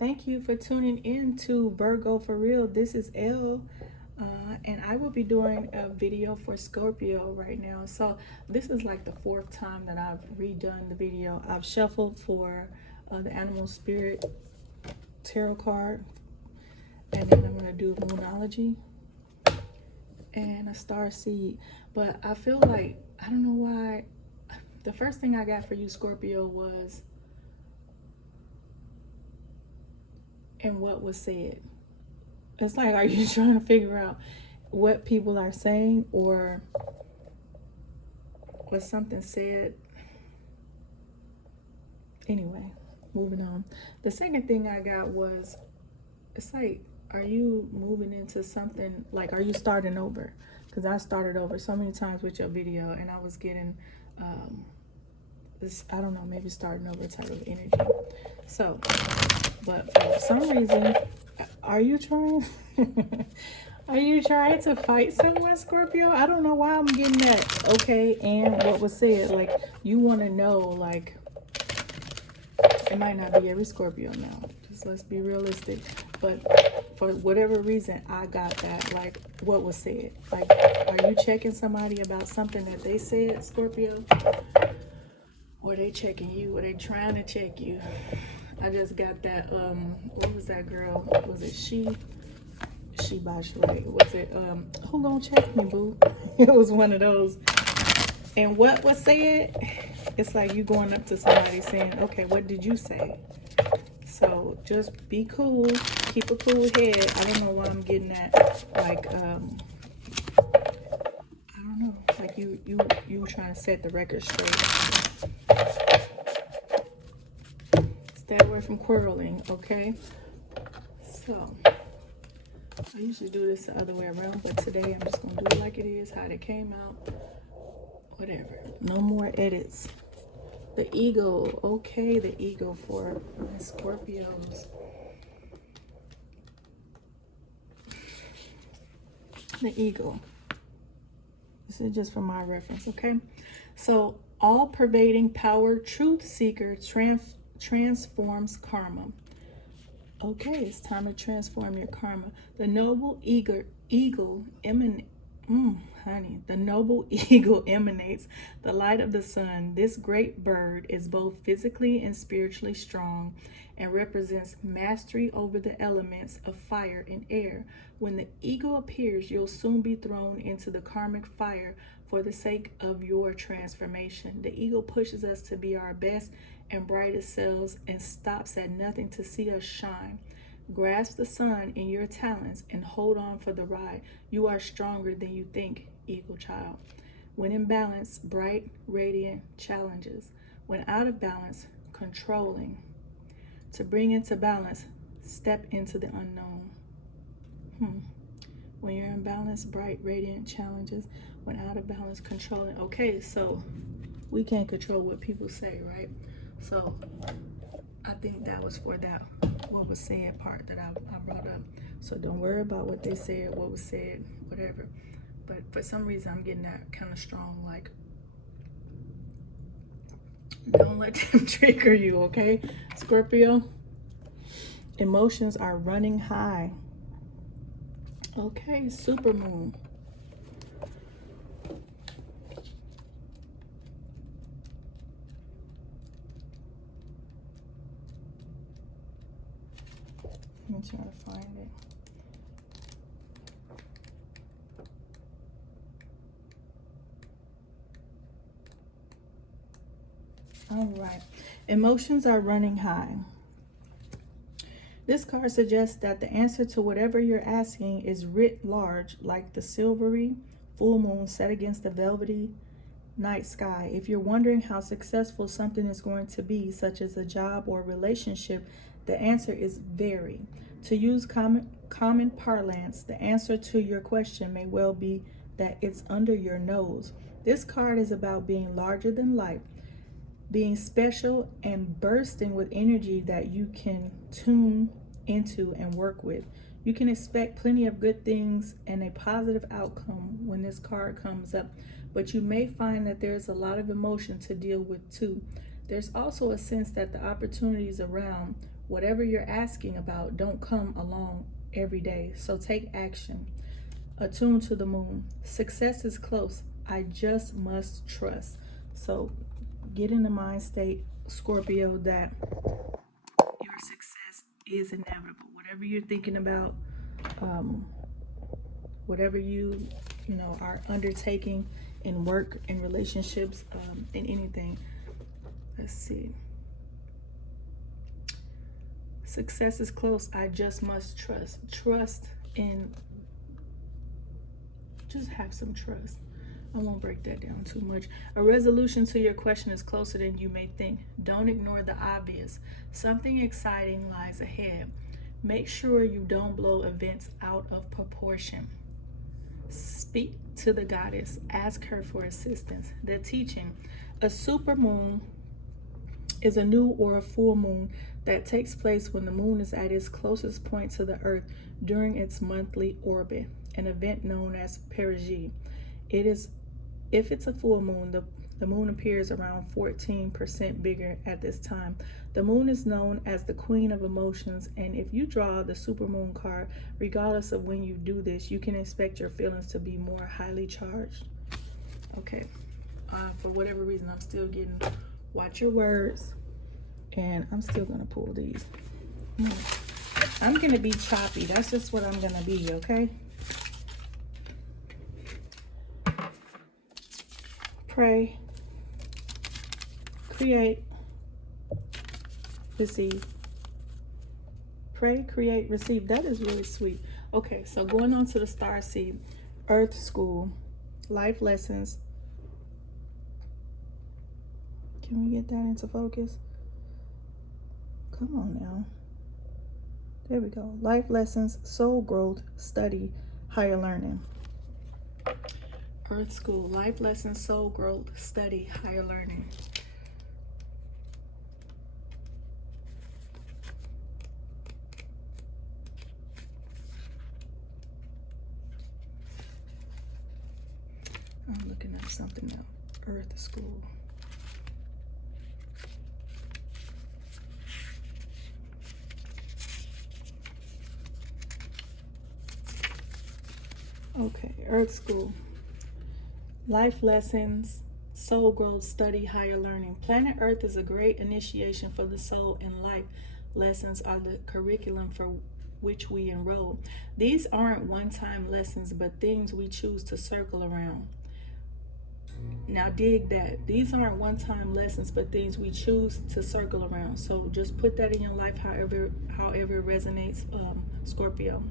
Thank you for tuning in to Virgo for Real. This is Elle, and I will be doing a video for Scorpio right now. So this is like the fourth time that I've redone the video. I've shuffled for the Animal Spirit Tarot card, and then I'm going to do Moonology and a Star Seed. But I feel like, I don't know why, the first thing I got for you, Scorpio, was and what was said. It's like, are you trying to figure out what people are saying, or was something said? Anyway, moving on. The second thing I got was, it's like, are you moving into something, like, are you starting over? Because I started over so many times with your video, and I was getting this, I don't know, maybe starting over type of energy. So, but for some reason, are you trying are you trying to fight someone, Scorpio? I don't know why I'm getting that. Okay, and what was said, like, you want to know, like, it might not be every Scorpio now, just let's be realistic, but for whatever reason, I got that, like, what was said. Like, are you checking somebody about something that they said, Scorpio? Or they checking you? Or they trying to check you? I just got that, what was that girl? Was it She Bachelet? Was it, who gonna check me, boo? It was one of those. And what was said? It's like you going up to somebody saying, okay, what did you say? So just be cool, keep a cool head. I don't know why I'm getting that, like, I don't know, like you trying to set the record straight. Stay away from quarreling, okay? So I usually do this the other way around, but today I'm just gonna do it like it is, how it came out, whatever. No more edits. The ego, okay, the ego for my Scorpios. The ego. This is just for my reference, okay? So, all-pervading power, truth seeker, transforms karma. Okay, it's time to transform your karma. The noble eagle emanates the light of the sun. This great bird is both physically and spiritually strong and represents mastery over the elements of fire and air. When the eagle appears, you'll soon be thrown into the karmic fire for the sake of your transformation. The eagle pushes us to be our best and brightest selves and stops at nothing to see us shine. Grasp the sun in your talents and hold on for the ride. You are stronger than you think, eagle child. When in balance, bright, radiant challenges. When out of balance, controlling. To bring into balance, step into the unknown. When you're in balance, bright, radiant challenges. When out of balance, controlling. Okay, so we can't control what people say, right? So I think that was for that what was said part that I brought up. So don't worry about what they said, what was said, whatever. But for some reason, I'm getting that kind of strong, like, don't let them trigger you, okay, Scorpio? Emotions are running high. Okay, super moon. Let me try to find it. All right. Emotions are running high. This card suggests that the answer to whatever you're asking is writ large, like the silvery full moon set against the velvety night sky. If you're wondering how successful something is going to be, such as a job or relationship, the answer is very. To use common parlance, the answer to your question may well be that it's under your nose. This card is about being larger than life, being special and bursting with energy that you can tune into and work with. You can expect plenty of good things and a positive outcome when this card comes up, but you may find that there's a lot of emotion to deal with too. There's also a sense that the opportunities around Whatever you're asking about don't come along every day. So take action. Attune to the moon. Success is close. I just must trust. So get in the mind state, Scorpio, that your success is inevitable. Whatever you're thinking about, whatever you know are undertaking in work, in relationships, in anything. Let's see. Success is close. I just must trust. Trust in, just have some trust. I won't break that down too much. A resolution to your question is closer than you may think. Don't ignore the obvious. Something exciting lies ahead. Make sure you don't blow events out of proportion. Speak to the goddess. Ask her for assistance. The teaching. A supermoon is a new or a full moon that takes place when the moon is at its closest point to the earth during its monthly orbit, an event known as perigee. It is, if it's a full moon, the moon appears around 14% bigger at this time. The moon is known as the queen of emotions, and if you draw the supermoon card, regardless of when you do this, you can expect your feelings to be more highly charged. Okay, for whatever reason, I'm still getting watch your words, and I'm still gonna pull these. I'm gonna be choppy. That's just what I'm gonna be, okay? Pray, create, receive. Pray, create, receive. That is really sweet. Okay, so going on to the star seed, Earth School, life lessons. Can we get that into focus? Come on now. There we go. Life lessons, soul growth, study, higher learning. Earth School, life lessons, soul growth, study, higher learning. I'm looking at something now. Earth School. Okay, Earth School. Life lessons, soul growth, study, higher learning. Planet Earth is a great initiation for the soul, and life lessons are the curriculum for which we enroll. These aren't one-time lessons, but things we choose to circle around. Now dig that. These aren't one-time lessons, but things we choose to circle around. So just put that in your life however it resonates, Scorpio.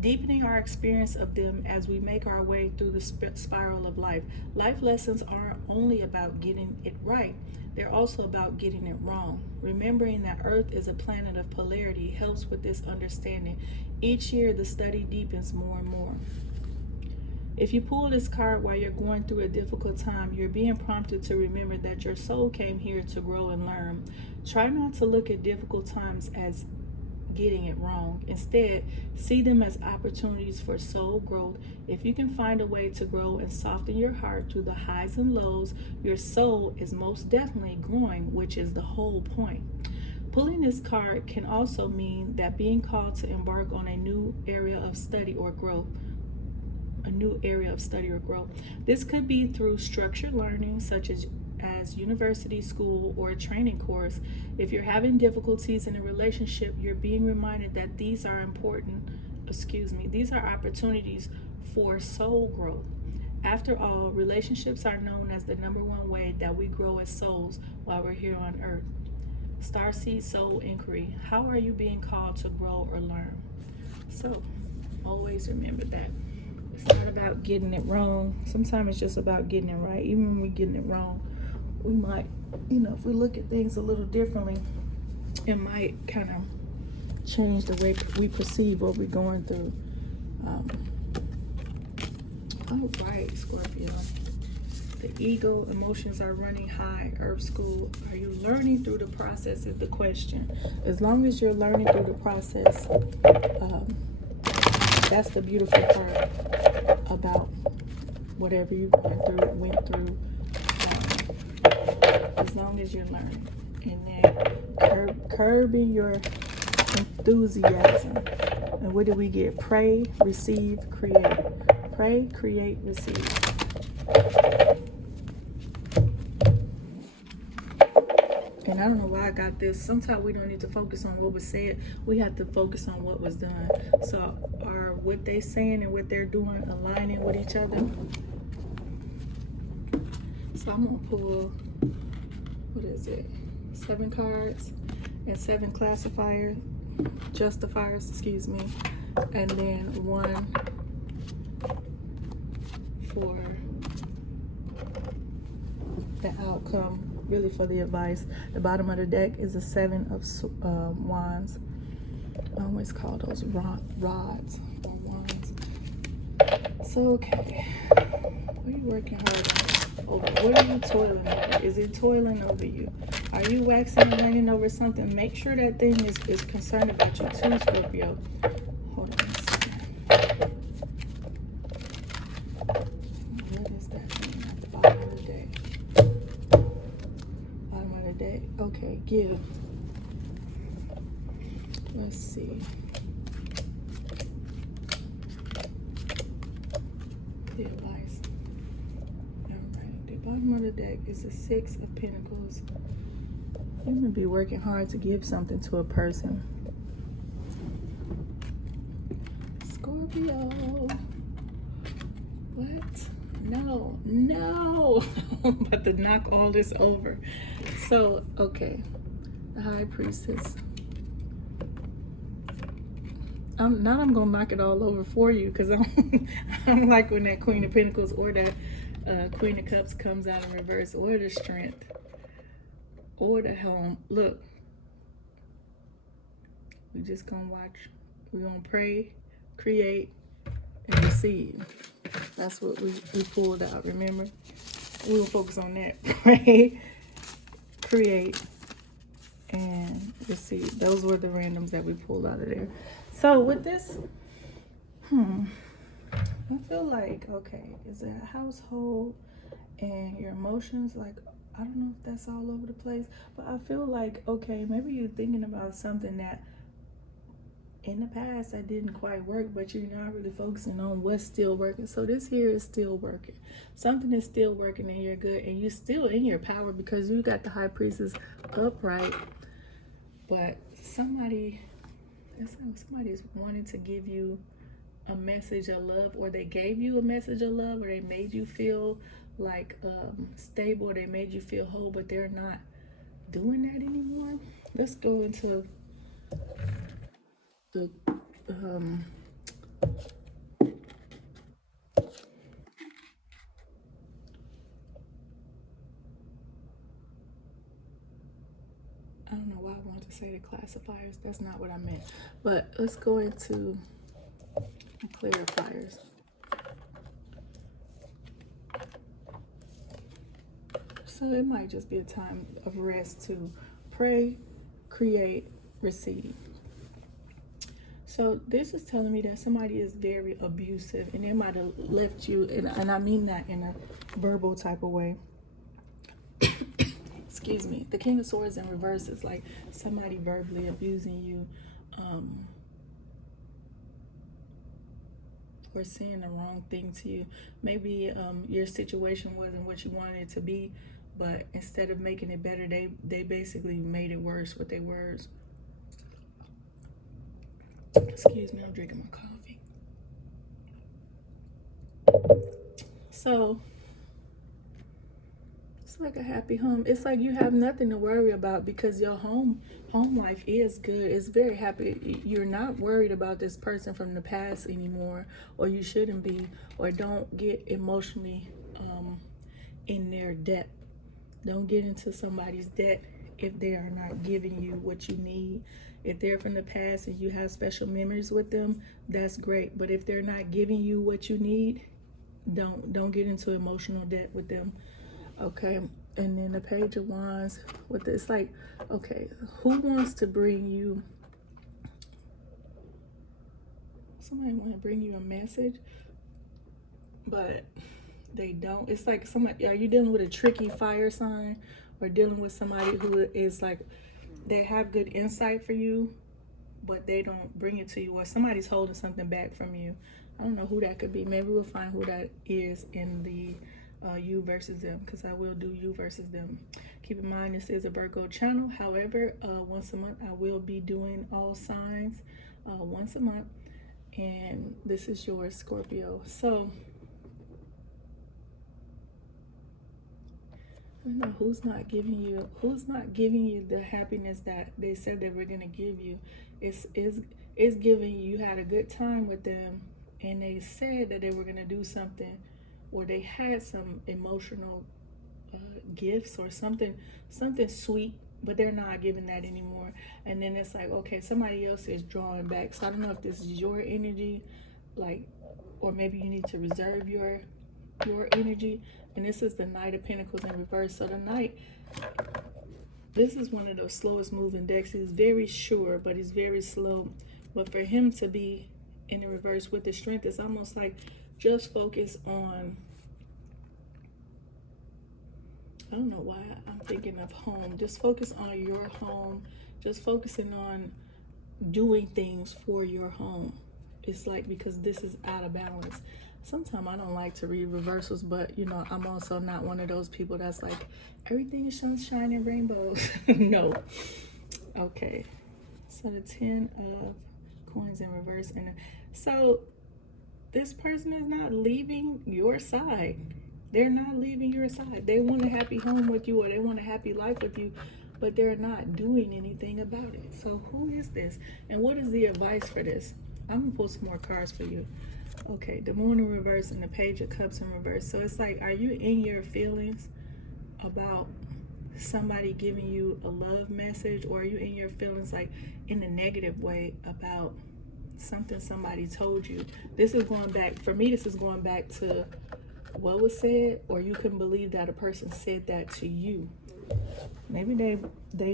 Deepening our experience of them as we make our way through the spiral of life. Life lessons aren't only about getting it right, they're also about getting it wrong. Remembering that Earth is a planet of polarity helps with this understanding. Each year, the study deepens more and more. If you pull this card while you're going through a difficult time, you're being prompted to remember that your soul came here to grow and learn. Try not to look at difficult times as getting it wrong. Instead, see them as opportunities for soul growth. If you can find a way to grow and soften your heart through the highs and lows, your soul is most definitely growing, which is the whole point. Pulling this card can also mean that being called to embark on a new area of study or growth. This could be through structured learning, such as university, school, or a training course. If you're having difficulties in a relationship, you're being reminded that these are opportunities for soul growth. After all, relationships are known as the #1 way that we grow as souls while we're here on Earth. Starseed Soul Inquiry. How are you being called to grow or learn? So, always remember that. It's not about getting it wrong. Sometimes it's just about getting it right. Even when we're getting it wrong, we might, if we look at things a little differently, it might kind of change the way we perceive what we're going through. All right, Scorpio. The ego, emotions are running high. Earth School. Are you learning through the process is the question. As long as you're learning through the process, that's the beautiful part about whatever you went through. As long as you're learning. And then curbing your enthusiasm. And what did we get? Pray, receive, create. Pray, create, receive. And I don't know why I got this. Sometimes we don't need to focus on what was said. We have to focus on what was done. So are what they saying and what they're doing aligning with each other? So I'm gonna pull, what is it? 7 cards and 7 justifiers, excuse me. And then 1 for the outcome, really for the advice. The bottom of the deck is a 7 of wands. I always call those rods or wands. So, okay, what are you working hard over? What are you toiling over? Is it toiling over you? Are you waxing and waning over something? Make sure that thing is concerned about you too, Scorpio. Hold on a second. What is that thing at the bottom of the deck? Bottom of the deck. Okay, give. Let's see. The advice. Alright, the bottom of the deck is the 6 of Pentacles. You're going to be working hard to give something to a person. Scorpio. What? No. I'm about to knock all this over. So, okay. The High Priestess. I'm gonna knock it all over for you, because I'm like when that Queen of Pentacles or that Queen of Cups comes out in reverse, or the Strength, or the Helm. Look, we just gonna watch. We're gonna pray, create, and receive. That's what we pulled out. Remember, we will focus on that. Pray, create, and receive. Those were the randoms that we pulled out of there. So with this, I feel like, okay, is it a household and your emotions? Like, I don't know if that's all over the place, but I feel like, okay, maybe you're thinking about something that in the past that didn't quite work, but you're not really focusing on what's still working. So this here is still working. Something is still working and you're good, and you're still in your power because you got the High Priestess upright. But somebody's wanting to give you a message of love, or they gave you a message of love, or they made you feel like stable, or they made you feel whole, but they're not doing that anymore. Let's go into the I don't know why I wanted to say the classifiers. That's not what I meant. But let's go into the clarifiers. So it might just be a time of rest to pray, create, receive. So this is telling me that somebody is very abusive, and they might have left you, and I mean that in a verbal type of way. Excuse me. The King of Swords in reverse is like somebody verbally abusing you, or saying the wrong thing to you. Maybe your situation wasn't what you wanted it to be, but instead of making it better, they basically made it worse with their words. Excuse me, I'm drinking my coffee. So it's like a happy home. It's like you have nothing to worry about because your home life is good. It's very happy. You're not worried about this person from the past anymore, or you shouldn't be, or don't get emotionally in their debt. Don't get into somebody's debt if they are not giving you what you need. If they're from the past and you have special memories with them, that's great. But if they're not giving you what you need, don't get into emotional debt with them. Okay, and then the Page of Wands with this, like, okay, who wants to bring you? Somebody want to bring you a message, but they don't. It's like somebody. Are you dealing with a tricky fire sign, or dealing with somebody who is like, they have good insight for you, but they don't bring it to you, or somebody's holding something back from you. I don't know who that could be. Maybe we'll find who that is in the you versus them, because I will do you versus them. Keep in mind, this is a Virgo channel. However, once a month I will be doing all signs once a month, and this is yours, Scorpio. So I don't know who's not giving you the happiness that they said they were gonna give you. It's giving you had a good time with them, and they said that they were gonna do something, or they had some emotional gifts or something sweet, but they're not giving that anymore. And then it's like, okay, somebody else is drawing back. So I don't know if this is your energy, like, or maybe you need to reserve your energy. And this is the Knight of Pentacles in reverse. So the Knight, this is one of those slowest moving decks. He's very sure, but he's very slow. But for him to be in the reverse with the Strength, it's almost like just focus on, I don't know why I'm thinking of home. Just focus on your home. Just focusing on doing things for your home. It's like, because this is out of balance. Sometimes I don't like to read reversals, but you know, I'm also not one of those people that's like, everything is sunshine and rainbows. No. Okay. So the 10 of coins in reverse. And so this person is not leaving your side. They're not leaving your side. They want a happy home with you, or they want a happy life with you, but they're not doing anything about it. So who is this? And what is the advice for this? I'm gonna pull some more cards for you. Okay, the Moon in reverse and the Page of Cups in reverse. So it's like, are you in your feelings about somebody giving you a love message, or are you in your feelings like in a negative way about something somebody told you? This is going back, for me, this is going back to what was said, or you couldn't believe that a person said that to you. Maybe they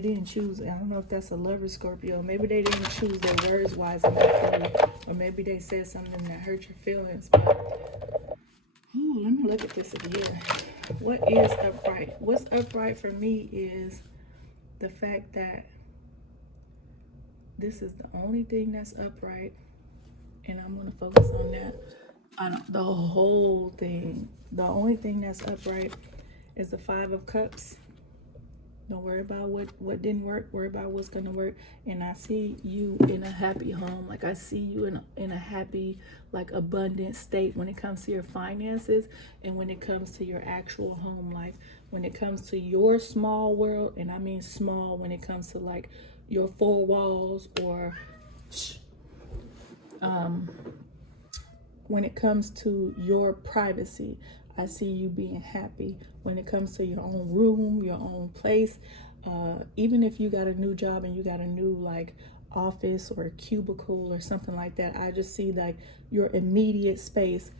didn't choose, I don't know if that's a lover, Scorpio. Maybe they didn't choose their words wise enough for you, or maybe they said something that hurt your feelings. But let me look at this again. What is upright? What's upright for me is the fact that this is the only thing that's upright, and I'm going to focus on that. The whole thing. The only thing that's upright is the 5 of Cups. Don't worry about what didn't work. Worry about what's going to work. And I see you in a happy home. Like, I see you in a happy, like, abundant state when it comes to your finances, and when it comes to your actual home life. When it comes to your small world, and I mean small, when it comes to like your 4 walls, or when it comes to your privacy, I see you being happy. When it comes to your own room, your own place, even if you got a new job and you got a new like office or a cubicle or something like that, I just see like your immediate space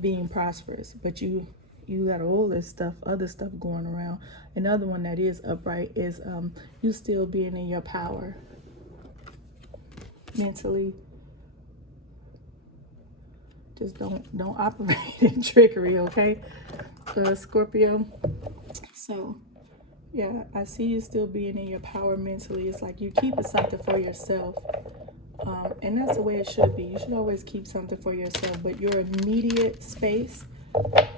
being prosperous. But you got all this stuff, other stuff going around. Another one that is upright is you still being in your power mentally. Just don't operate in trickery, okay, Scorpio? So yeah, I see you still being in your power mentally. It's like you keeping something for yourself, and that's the way it should be. You should always keep something for yourself, but your immediate space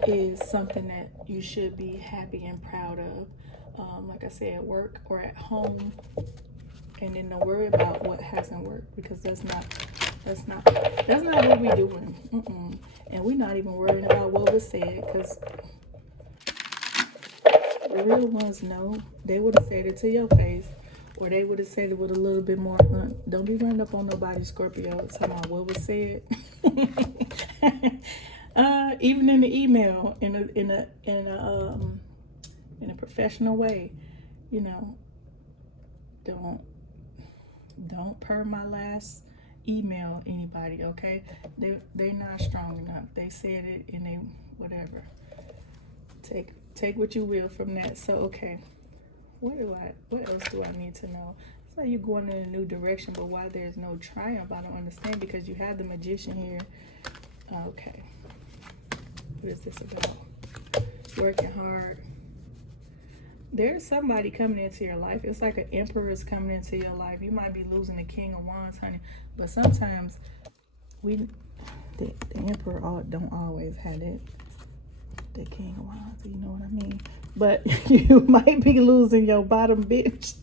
is something that you should be happy and proud of. Like I said, at work or at home, and then don't worry about what hasn't worked, because that's not what we're doing. And we're not even worrying about what was said, because the real ones know. They would have said it to your face, or they would have said it with a little bit more. Don't be running up on nobody, Scorpio, talking about what was said. Even in the email, in a professional way, you know. Don't per my last email anybody, okay? They're not strong enough. They said it, and they whatever. Take what you will from that. So okay, what else do I need to know? It's like you're going in a new direction, but why there's no triumph, I don't understand, because you have the Magician here. Okay, what is this about? Working hard. There's somebody coming into your life. It's like an emperor is coming into your life. You might be losing the king of wands, honey, but sometimes the emperor don't always have the king of wands, you know what I mean? But you might be losing your bottom bitch.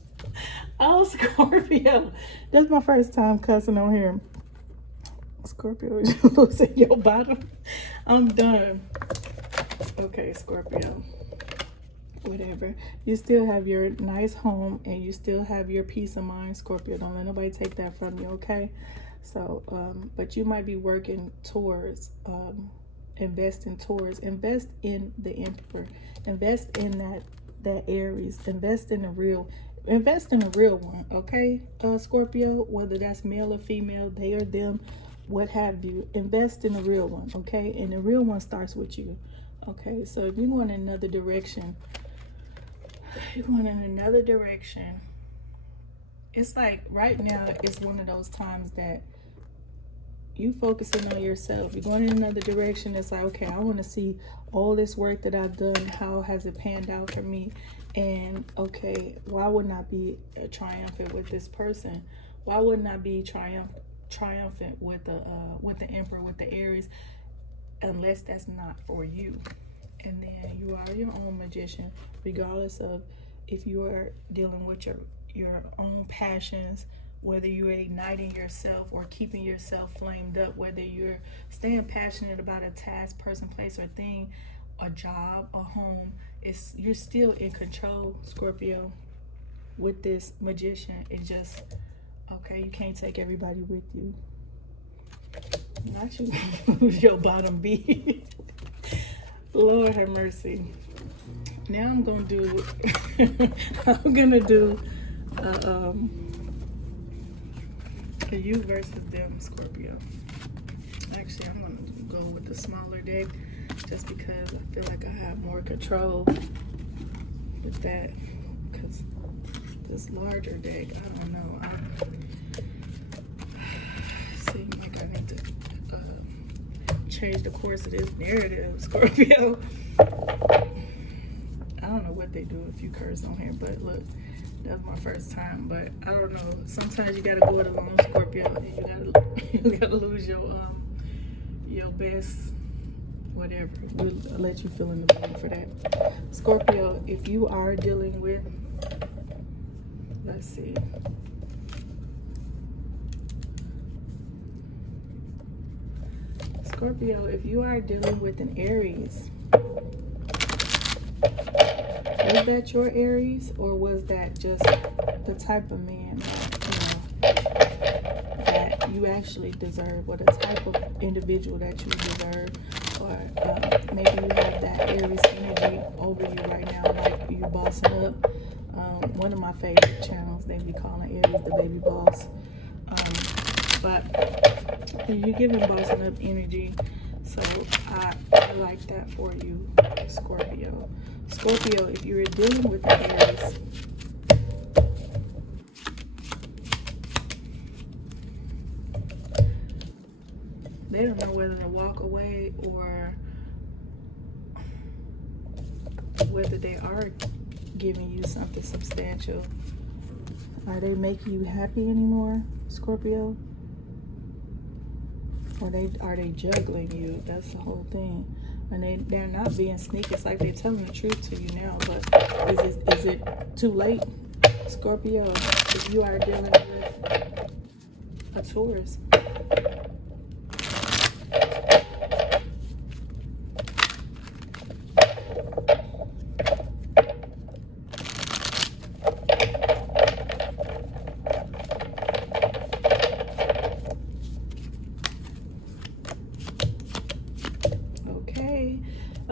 Oh, Scorpio, that's my first time cussing on here. Scorpio, you losing your bottom. I'm done. Okay, Scorpio, whatever. You still have your nice home and you still have your peace of mind, Scorpio. Don't let nobody take that from you, okay? So but you might be working towards invest in the emperor, invest in that Aries, invest in a real one, okay? Scorpio, whether that's male or female, they or them, what have you, invest in a real one, okay? And the real one starts with you. Okay, so if you're going in another direction, it's like right now it's one of those times that you focusing on yourself. You're going in another direction. It's like, okay, I want to see all this work that I've done. How has it panned out for me? And okay, why wouldn't I be triumphant with this person? Why wouldn't I be triumphant with the emperor, with the Aries, unless that's not for you? And then you are your own magician, regardless of if you are dealing with your own passions, whether you're igniting yourself or keeping yourself flamed up, whether you're staying passionate about a task, person, place, or thing, a job, a home, you're still in control, Scorpio. With this magician, it's just, okay, you can't take everybody with you. Not you lose your bottom B. Lord have mercy. Now I'm gonna do the you versus them, Scorpio. Actually, I'm gonna go with the smaller deck just because I feel like I have more control with that. Because this larger deck, I don't know. Seem like I need to change the course of this narrative, Scorpio. I don't know what they do if you curse on here, but look, that's my first time. But I don't know. Sometimes you gotta go it alone, Scorpio, and you gotta lose your best, whatever. We'll let you fill in the blank for that, Scorpio. If you are dealing with, let's see. Scorpio, if you are dealing with an Aries, was that your Aries, or was that just the type of man that you actually deserve, or the type of individual that you deserve, or maybe you have that Aries energy over you right now, like you bossing up. One of my favorite channels, they be calling Aries the baby boss. But you're giving bossing up energy, so I like that for you, Scorpio. Scorpio, if you're dealing with the Aries, they don't know whether to walk away or whether they are giving you something substantial. Are they making you happy anymore, Scorpio? Or are they juggling you? That's the whole thing. And they're not being sneaky. It's like they're telling the truth to you now. But is it too late, Scorpio? If you are dealing with a Taurus.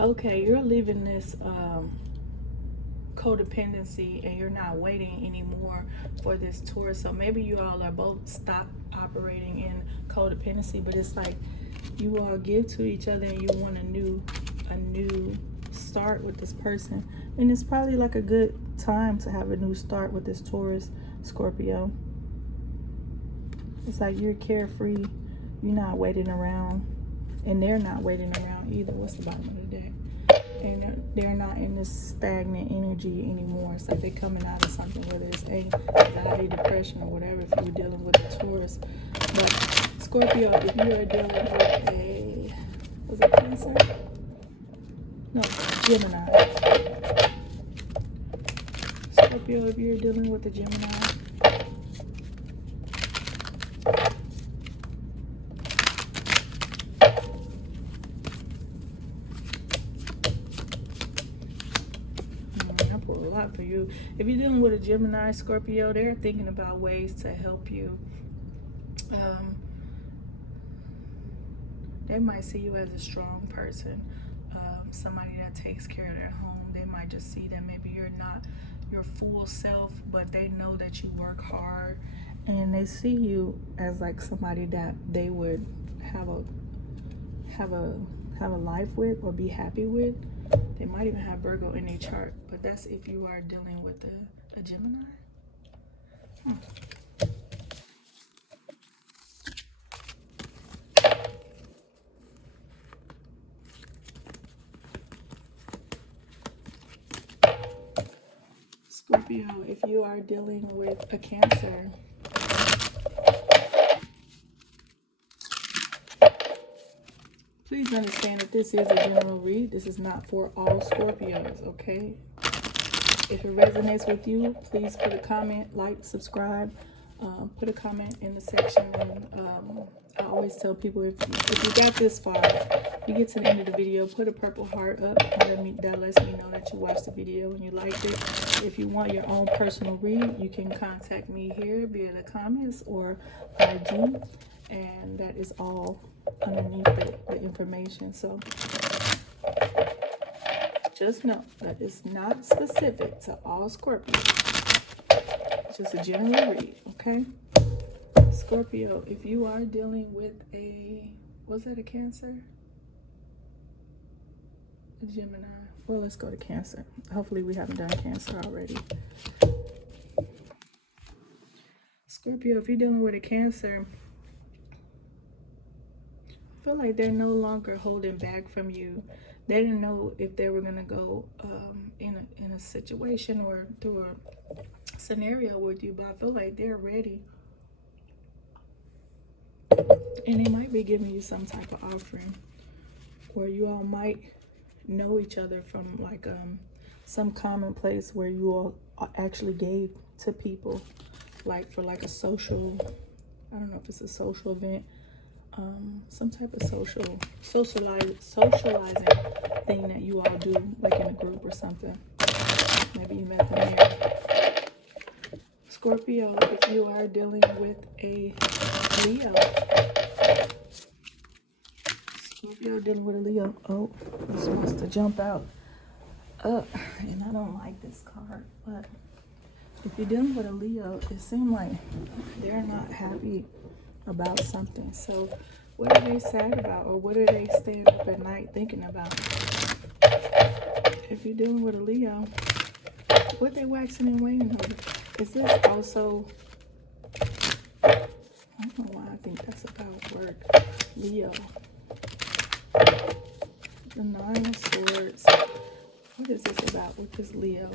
Okay, you're leaving this codependency and you're not waiting anymore for this Taurus. So maybe you all are both stopped operating in codependency, but it's like you all give to each other and you want a new start with this person. And it's probably like a good time to have a new start with this Taurus, Scorpio. It's like you're carefree, you're not waiting around, and they're not waiting around either. What's the bottom of the deck? and they're not in this stagnant energy anymore. It's like they're coming out of something, whether it's anxiety, depression, or whatever, if you're dealing with a Taurus. But Scorpio, if you are dealing with a, was it Cancer? No, Gemini. Scorpio, if you're dealing with a Gemini, I pull a lot for you. If you're dealing with a Gemini, Scorpio, they're thinking about ways to help you. They might see you as a strong person, somebody that takes care of their home. They might just see that maybe you're not your full self, but they know that you work hard, and they see you as like somebody that they would have a life with or be happy with. They might even have Virgo in their chart, but that's if you are dealing with a Gemini. Scorpio, if you are dealing with a Cancer, please understand that this is a general read. This is not for all Scorpios, okay? If it resonates with you, please put a comment, like, subscribe, put a comment in the section. I always tell people, if you got this far, you get to the end of the video, put a purple heart up. That lets me know that you watched the video and you liked it. If you want your own personal read, you can contact me here via the comments or IG, and that is all underneath the information. So just know that it's not specific to all Scorpios. It's just a general read, okay? Scorpio, if you are dealing with a, was that a Cancer? A Gemini. Well, let's go to Cancer. Hopefully we haven't done Cancer already. Scorpio, if you're dealing with a Cancer, I feel like they're no longer holding back from you. They didn't know if they were gonna go in a situation or through a scenario with you, but I feel like they're ready, and they might be giving you some type of offering, or you all might know each other from like some common place where you all actually gave to people, like for like a social, I don't know if it's a social event, some type of socializing thing that you all do, like in a group or something. Maybe you met them there. Scorpio, if you are dealing with a Leo. Scorpio dealing with a Leo. Oh, this wants to jump out. And I don't like this card, but if you're dealing with a Leo, it seems like they're not happy about something. So what are they sad about, or what are they staying up at night thinking about? If you're dealing with a Leo, what they waxing and waning over? Is this also, I don't know why I think that's about work. Leo, the Nine of Swords. What is this about with this Leo?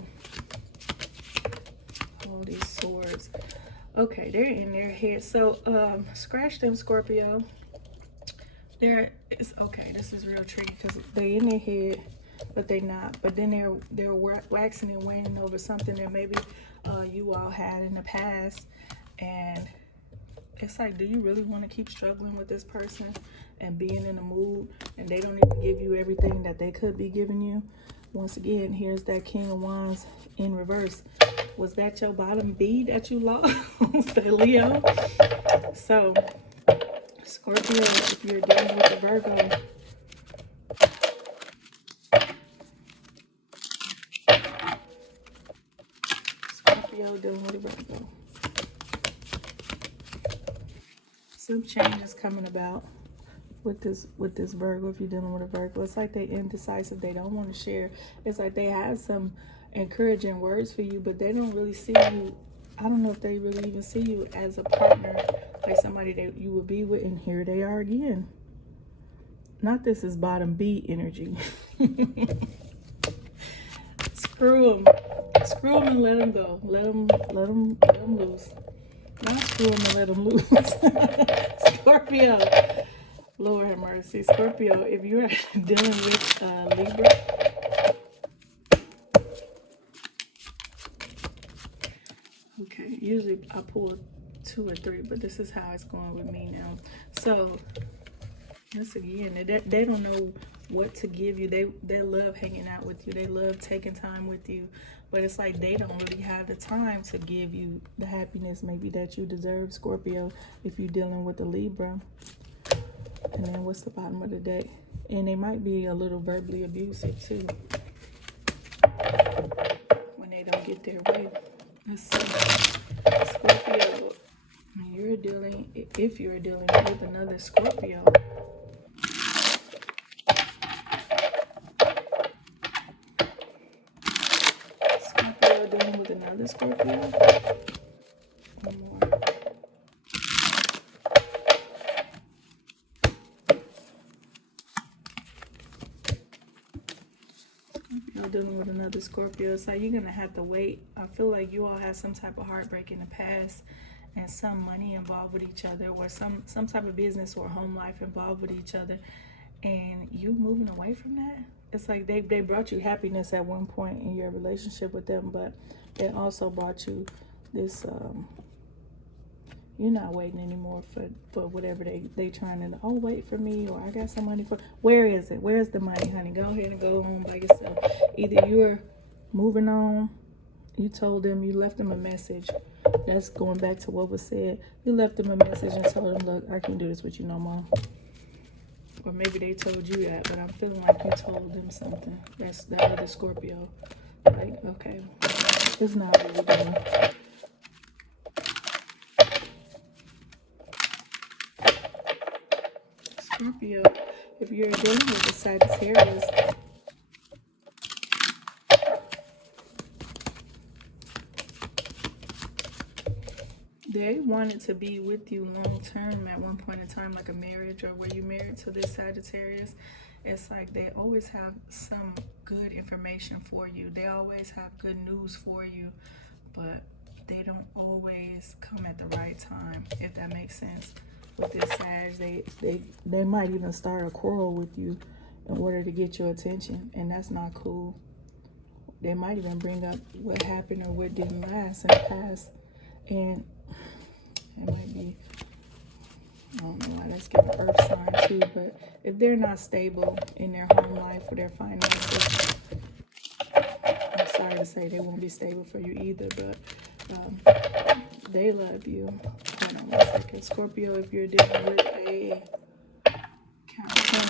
All these swords. Okay, they're in their head. So scratch them, Scorpio. It's okay, this is real tricky because they in their head, but they not. But then they're waxing and waning over something that maybe you all had in the past, and it's like, do you really want to keep struggling with this person and being in the mood, and they don't even give you everything that they could be giving you? Once again, here's that King of Wands in reverse. Was that your bottom B that you lost, Leo? So Scorpio, if you're dealing with a Virgo, Scorpio dealing with a Virgo, some change is coming about with this Virgo. If you're dealing with a Virgo, it's like they indecisive. They don't want to share. It's like they have some encouraging words for you, but they don't really see you. I don't know if they really even see you as a partner, like somebody that you would be with. And here they are again. Not this is bottom B energy. Screw them. Screw them and let them go. Let them loose. Not screw them and let them loose. Scorpio. Lord have mercy. Scorpio, if you're dealing with Libra, okay, usually I pull 2 or 3, but this is how it's going with me now. So, once again, they don't know what to give you. They love hanging out with you. They love taking time with you. But it's like they don't really have the time to give you the happiness maybe that you deserve, Scorpio, if you're dealing with a Libra. And then what's the bottom of the deck? And they might be a little verbally abusive too when they don't get their way. Let's see. Scorpio, if you're dealing with another Scorpio, dealing with another Scorpio. One more. Scorpio dealing with another Scorpio. So you're gonna have to wait. I feel like you all have some type of heartbreak in the past and some money involved with each other, or some type of business or home life involved with each other, and you moving away from that. It's like they brought you happiness at one point in your relationship with them, but they also brought you this you're not waiting anymore for whatever they trying to, oh, wait for me, or I got some money for, where is it? Where's the money, honey? Go ahead and go home by yourself. Either you're moving on, you told them, you left them a message. That's going back to what was said. You left them a message and told them, look, I can't do this with you no more. Or maybe they told you that, but I'm feeling like you told them something. That's the other Scorpio. Like, okay, it's not what we're doing. Scorpio, if you're dealing with a Sagittarius, they wanted to be with you long term at one point in time, like a marriage, or were you married to this Sagittarius? It's like they always have some good information for you. They always have good news for you, but they don't always come at the right time, if that makes sense. With this Sag, they might even start a quarrel with you in order to get your attention, and that's not cool. They might even bring up what happened or what didn't last in the past, and it might be, I don't know why that's giving earth sign too, but if they're not stable in their home life or their finances, I'm sorry to say they won't be stable for you either, but they love you. Hold on 1 second. Scorpio, if you're dealing with a Capricorn,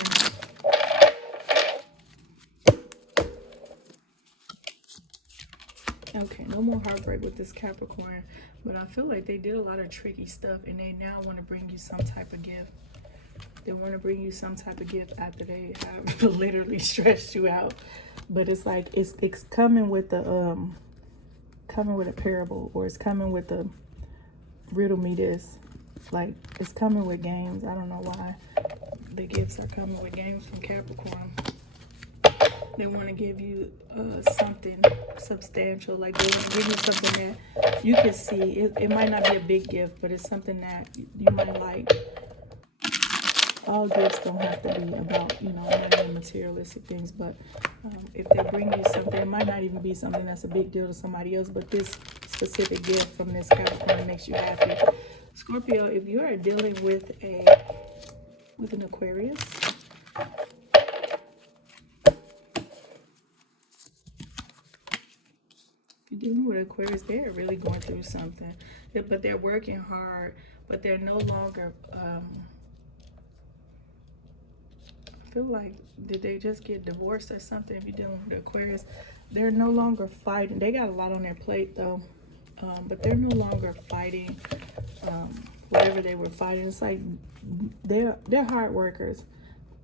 okay, no more heartbreak with this Capricorn, but I feel like they did a lot of tricky stuff and they now want to bring you some type of gift. They want to bring you some type of gift after they have literally stressed you out. But it's like it's coming with the coming with a parable, or it's coming with the riddle me this. Like, it's coming with games. I don't know why the gifts are coming with games from Capricorn. They want to give you something substantial. Like, they want to give you something that you can see. It might not be a big gift, but it's something that you might like. All gifts don't have to be about, you know, money and materialistic things, but if they bring you something, it might not even be something that's a big deal to somebody else, but this specific gift from this Capricorn makes you happy. Scorpio, if you are dealing with an Aquarius, you're dealing with Aquarius, they're really going through something, but they're working hard, but they're no longer, I feel like, did they just get divorced or something? If you're dealing with Aquarius, they're no longer fighting. They got a lot on their plate though, but they're no longer fighting whatever they were fighting. It's like they're hard workers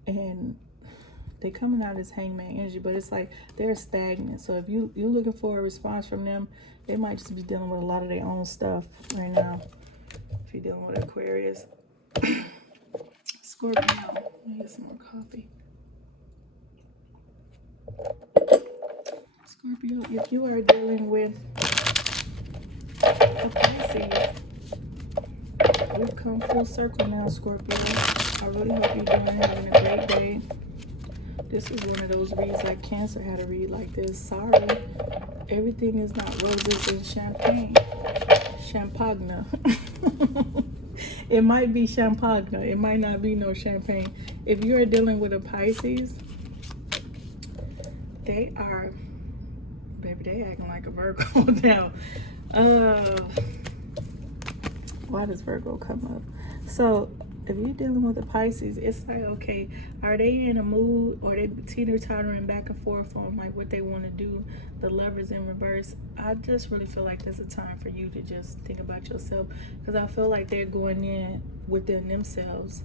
and they're coming out as hangman energy, but it's like they're stagnant. So if you're looking for a response from them, they might just be dealing with a lot of their own stuff right now. If you're dealing with Aquarius. Scorpio, let me get some more coffee. Scorpio, if you are dealing with a Pisces, we've come full circle now, Scorpio. I really hope you're having a great day. This is one of those reads like Cancer had a read like this. Sorry, everything is not roses and champagne. Champagne. It might be champagne. It might not be no champagne. If you're dealing with a Pisces, they are, baby, they acting like a Virgo now. Why does Virgo come up? So if you're dealing with a Pisces, it's like, okay, are they in a mood, or they teeter-tottering back and forth on like what they want to do? The Lovers in reverse. I just really feel like there's a time for you to just think about yourself, because I feel like they're going in within themselves.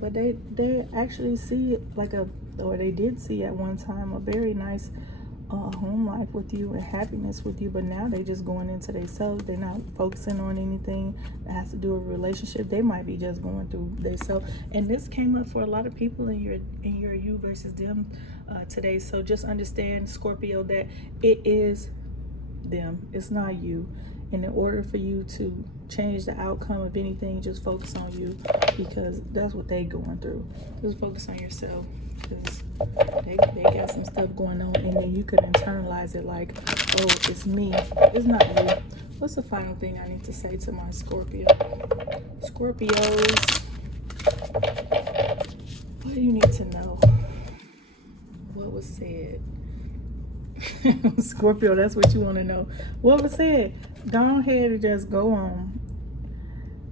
But they actually see it like or they did see at one time a very nice home life with you and happiness with you, but now they just going into themselves. They're not focusing on anything that has to do with a relationship. They might be just going through themselves, and this came up for a lot of people in your you versus them today. So just understand, Scorpio, that it is them, it's not you. And in order for you to change the outcome of anything, just focus on you, because that's what they going through. Just focus on yourself, because they got some stuff going on, and then you could internalize it like, oh, it's me. It's not you. What's the final thing I need to say to my Scorpios? What do you need to know? What was said? Scorpio, that's what you want to know. What was said? Go ahead and just go on.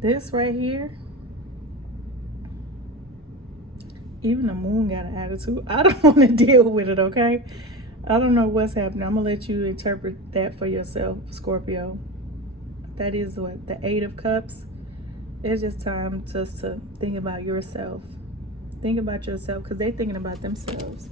This right here, even the moon got an attitude. I don't want to deal with it, okay? I don't know what's happening. I'm going to let you interpret that for yourself, Scorpio. That is what? The Eight of Cups. It's just time just to think about yourself. Think about yourself, because they're thinking about themselves.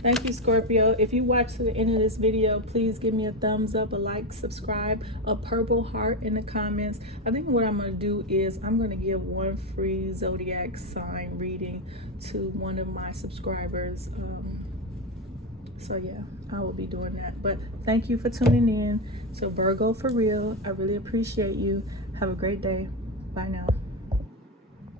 Thank you, Scorpio. If you watch to the end of this video, please give me a thumbs up, a like, subscribe, a purple heart in the comments. I think what I'm going to do is I'm going to give one free zodiac sign reading to one of my subscribers. So yeah, I will be doing that. But thank you for tuning in to Virgo for Real. I really appreciate you. Have a great day. Bye now.